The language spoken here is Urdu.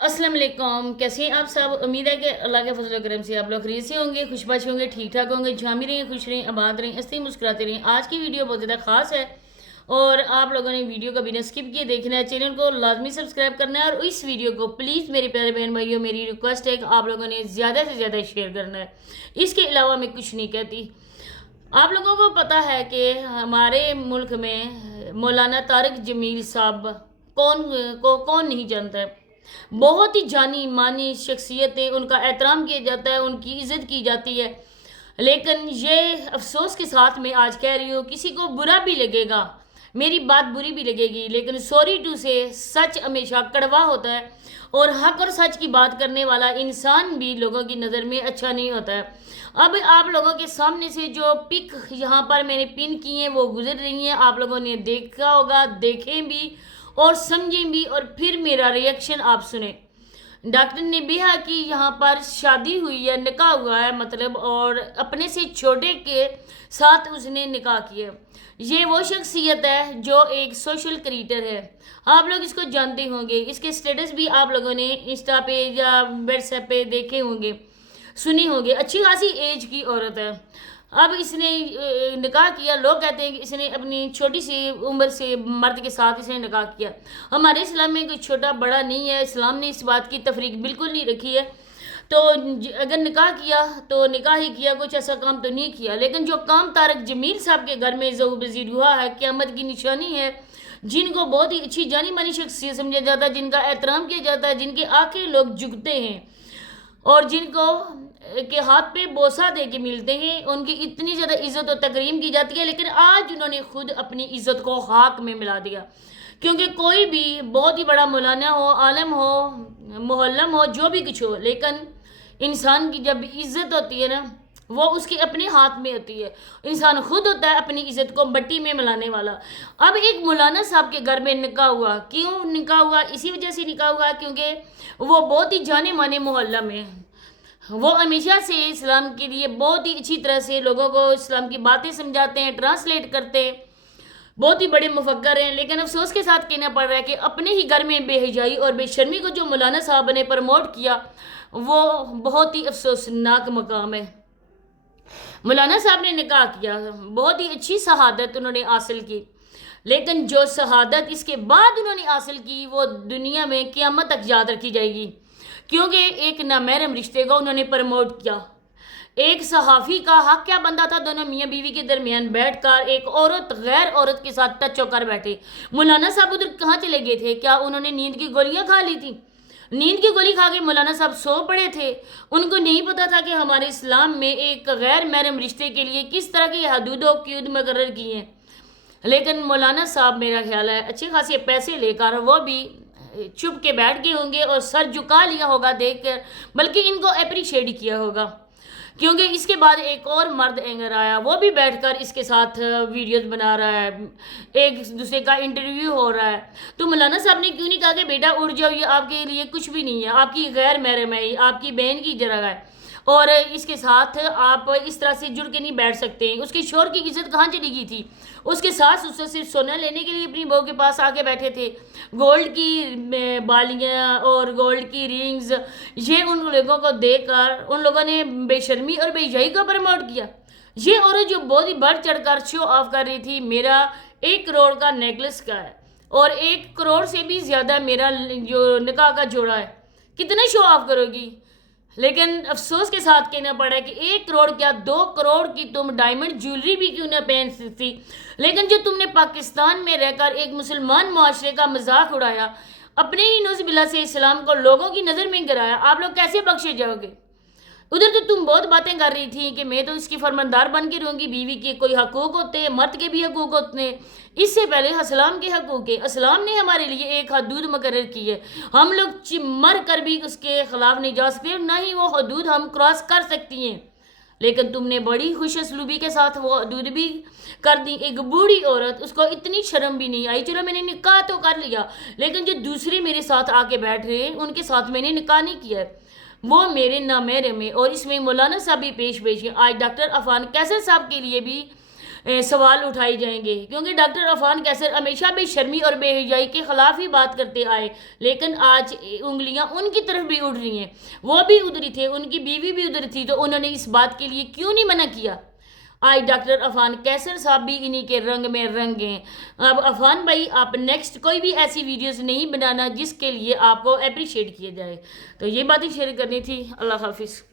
السلام علیکم، کیسے ہیں آپ سب؟ امید ہے کہ اللہ کے فضل و کرم سے آپ لوگ خیریت سے ہوں گے، خوش باش ہوں گے، ٹھیک ٹھاک ہوں گے، جھامی رہیں، خوش رہیں، آباد رہیں، ہنستے مسکراتے رہیں۔ آج کی ویڈیو بہت زیادہ خاص ہے اور آپ لوگوں نے ویڈیو کا بنا سکپ کیے دیکھنا ہے، چینل کو لازمی سبسکرائب کرنا ہے اور اس ویڈیو کو پلیز میرے پیارے بہن بھائیوں میری ریکویسٹ ہے کہ آپ لوگوں نے زیادہ سے زیادہ شیئر کرنا ہے۔ اس کے علاوہ میں کچھ نہیں کہتی۔ آپ لوگوں کو پتہ ہے کہ ہمارے ملک میں مولانا طارق جمیل صاحب کون نہیں جانتا ہے۔ بہت ہی جانی مانی شخصیت ہے، ان کا احترام کیا جاتا ہے، ان کی عزت کی جاتی ہے۔ لیکن یہ افسوس کے ساتھ میں آج کہہ رہی ہوں، کسی کو برا بھی لگے گا، میری بات بری بھی لگے گی، لیکن سوری ٹو سے سچ ہمیشہ کڑوا ہوتا ہے اور حق اور سچ کی بات کرنے والا انسان بھی لوگوں کی نظر میں اچھا نہیں ہوتا ہے۔ اب آپ لوگوں کے سامنے سے جو پک یہاں پر میں نے پن کی ہیں وہ گزر رہی ہیں، آپ لوگوں نے دیکھا ہوگا، دیکھیں بھی اور سمجھیں بھی اور پھر میرا ریئیکشن آپ سنیں۔ ڈاکٹر نبیہہ کی یہاں پر شادی ہوئی ہے، نکاح ہوا ہے مطلب، اور اپنے سے چھوٹے کے ساتھ اس نے نکاح کیا۔ یہ وہ شخصیت ہے جو ایک سوشل کریٹر ہے، آپ لوگ اس کو جانتے ہوں گے، اس کے سٹیٹس بھی آپ لوگوں نے انسٹا پہ یا واٹس ایپ پہ دیکھے ہوں گے، سنی ہوں گے۔ اچھی خاصی ایج کی عورت ہے۔ اب اس نے نکاح کیا، لوگ کہتے ہیں کہ اس نے اپنی چھوٹی سی عمر سے مرد کے ساتھ اس نے نکاح کیا۔ ہمارے اسلام میں کوئی چھوٹا بڑا نہیں ہے، اسلام نے اس بات کی تفریق بالکل نہیں رکھی ہے۔ تو اگر نکاح کیا تو نکاح ہی کیا، کچھ ایسا کام تو نہیں کیا۔ لیکن جو کام طارق جمیل صاحب کے گھر میں ظہور پذیر ہوا ہے، قیامت کی نشانی ہے، جن کو بہت ہی اچھی جانی مانی شخصیت سمجھا جاتا ہے، جن کا احترام کیا جاتا ہے، جن کے آنکھیں لوگ جھکتے ہیں اور جن کو کے ہاتھ پہ بوسہ دے کے ملتے ہیں، ان کی اتنی زیادہ عزت و تکریم کی جاتی ہے، لیکن آج انہوں نے خود اپنی عزت کو خاک میں ملا دیا۔ کیونکہ کوئی بھی بہت ہی بڑا مولانا ہو، عالم ہو، محلم ہو، جو بھی کچھ ہو، لیکن انسان کی جب عزت ہوتی ہے نا، وہ اس کے اپنے ہاتھ میں ہوتی ہے۔ انسان خود ہوتا ہے اپنی عزت کو مٹی میں ملانے والا۔ اب ایک مولانا صاحب کے گھر میں نکاح ہوا، کیوں نکاح ہوا؟ اسی وجہ سے نکاح ہوا کیونکہ وہ بہت ہی جانے مانے محلہ میں، وہ ہمیشہ سے اسلام کے لیے بہت ہی اچھی طرح سے لوگوں کو اسلام کی باتیں سمجھاتے ہیں، ٹرانسلیٹ کرتے ہیں، بہت ہی بڑے مفکر ہیں۔ لیکن افسوس کے ساتھ کہنا پڑ رہا ہے کہ اپنے ہی گھر میں بے حیائی اور بے شرمی کو جو مولانا صاحب نے پروموٹ کیا، وہ بہت ہی افسوسناک مقام ہے۔ مولانا صاحب نے نکاح کیا، بہت ہی اچھی شہادت انہوں نے حاصل کی، لیکن جو شہادت اس کے بعد انہوں نے حاصل کی وہ دنیا میں قیامت تک یاد رکھی جائے گی، کیونکہ ایک نامحرم رشتے کو انہوں نے پروموٹ کیا۔ ایک صحافی کا حق کیا بنتا تھا؟ دونوں میاں بیوی کے درمیان بیٹھ کر ایک عورت غیر عورت کے ساتھ ٹچ ہو کر بیٹھے۔ مولانا صاحب ادھر کہاں چلے گئے تھے؟ کیا انہوں نے نیند کی گولیاں کھا لی تھی؟ نیند کی گولی کھا کے مولانا صاحب سو پڑے تھے؟ ان کو نہیں پتا تھا کہ ہمارے اسلام میں ایک غیر محرم رشتے کے لیے کس طرح کی حدود و قیود مقرر کی ہیں؟ لیکن مولانا صاحب میرا خیال ہے اچھے خاصے پیسے لے کر وہ بھی چھپ کے بیٹھ گئے ہوں گے اور سر جھکا لیا ہوگا دیکھ کر، بلکہ ان کو اپریشیٹ کیا ہوگا، کیونکہ اس کے بعد ایک اور مرد اینگر آیا، وہ بھی بیٹھ کر اس کے ساتھ ویڈیوز بنا رہا ہے، ایک دوسرے کا انٹرویو ہو رہا ہے۔ تو مولانا صاحب نے کیوں نہیں کہا کہ بیٹا اٹھ جاؤ، یہ آپ کے لیے کچھ بھی نہیں ہے، آپ کی غیر محرم ہے، آپ کی بہن کی جگہ ہے اور اس کے ساتھ آپ اس طرح سے جڑ کے نہیں بیٹھ سکتے ہیں۔ اس کے شوہر کی عزت کہاں چلی گئی تھی؟ اس کے ساتھ اس سے صرف سونا لینے کے لیے اپنی بہو کے پاس آ کے بیٹھے تھے، گولڈ کی بالیاں اور گولڈ کی رنگز، یہ ان لوگوں کو دیکھ کر ان لوگوں نے بے شرمی اور بے حیائی کو پروموٹ کیا۔ یہ عورت جو بہت ہی بڑھ چڑھ کر شو آف کر رہی تھی، میرا 1 کروڑ کا نیکلس کا ہے اور 1 کروڑ سے بھی زیادہ میرا جو نکاح کا جوڑا ہے، کتنے شو آف کرو گی؟ لیکن افسوس کے ساتھ کہنا پڑا ہے کہ 1 کروڑ کیا 2 کروڑ کی تم ڈائمنڈ جیولری بھی کیوں نہ پہن سکتی، لیکن جو تم نے پاکستان میں رہ کر ایک مسلمان معاشرے کا مذاق اڑایا، اپنے ہی نعوذ باللہ سے اسلام کو لوگوں کی نظر میں گرایا، آپ لوگ کیسے بخشے جاؤ گے؟ ادھر تو تم بہت باتیں کر رہی تھی کہ میں تو اس کی فرماندار بن کے رہوں گی، بیوی کے کوئی حقوق ہوتے ہیں، مرد کے بھی حقوق ہوتے ہیں، اس سے پہلے اسلام کے حقوق ہے، اسلام نے ہمارے لیے ایک حدود مقرر کی ہے، ہم لوگ مر کر بھی اس کے خلاف نہیں جا سکتے، نہ ہی وہ حدود ہم کراس کر سکتی ہیں۔ لیکن تم نے بڑی خوش اسلوبی کے ساتھ وہ حدود بھی کر دی۔ ایک بوڑھی عورت، اس کو اتنی شرم بھی نہیں آئی، چلو میں نے نکاح تو کر لیا، لیکن جو دوسرے میرے ساتھ آ کے بیٹھ رہے ہیں ان کے ساتھ میں نے نکاح نہیں کیا ہے، وہ میرے نامحرم میں، اور اس میں مولانا صاحب بھی پیش ہیں۔ آج ڈاکٹر عفان قیصر صاحب کے لیے بھی سوال اٹھائی جائیں گے، کیونکہ ڈاکٹر عفان کیسر ہمیشہ بے شرمی اور بے حیائی کے خلاف ہی بات کرتے آئے، لیکن آج انگلیاں ان کی طرف بھی اٹھ رہی ہیں۔ وہ بھی ادھر تھے، ان کی بیوی بھی ادھر تھی، تو انہوں نے اس بات کے لیے کیوں نہیں منع کیا؟ آج ڈاکٹر عفان کیسر صاحب بھی انہی کے رنگ میں رنگ ہیں۔ اب عفان بھائی آپ نیکسٹ کوئی بھی ایسی ویڈیوز نہیں بنانا جس کے لیے آپ کو اپریشیٹ کیا جائے۔ تو یہ باتیں شیئر کرنی تھی۔ اللہ حافظ۔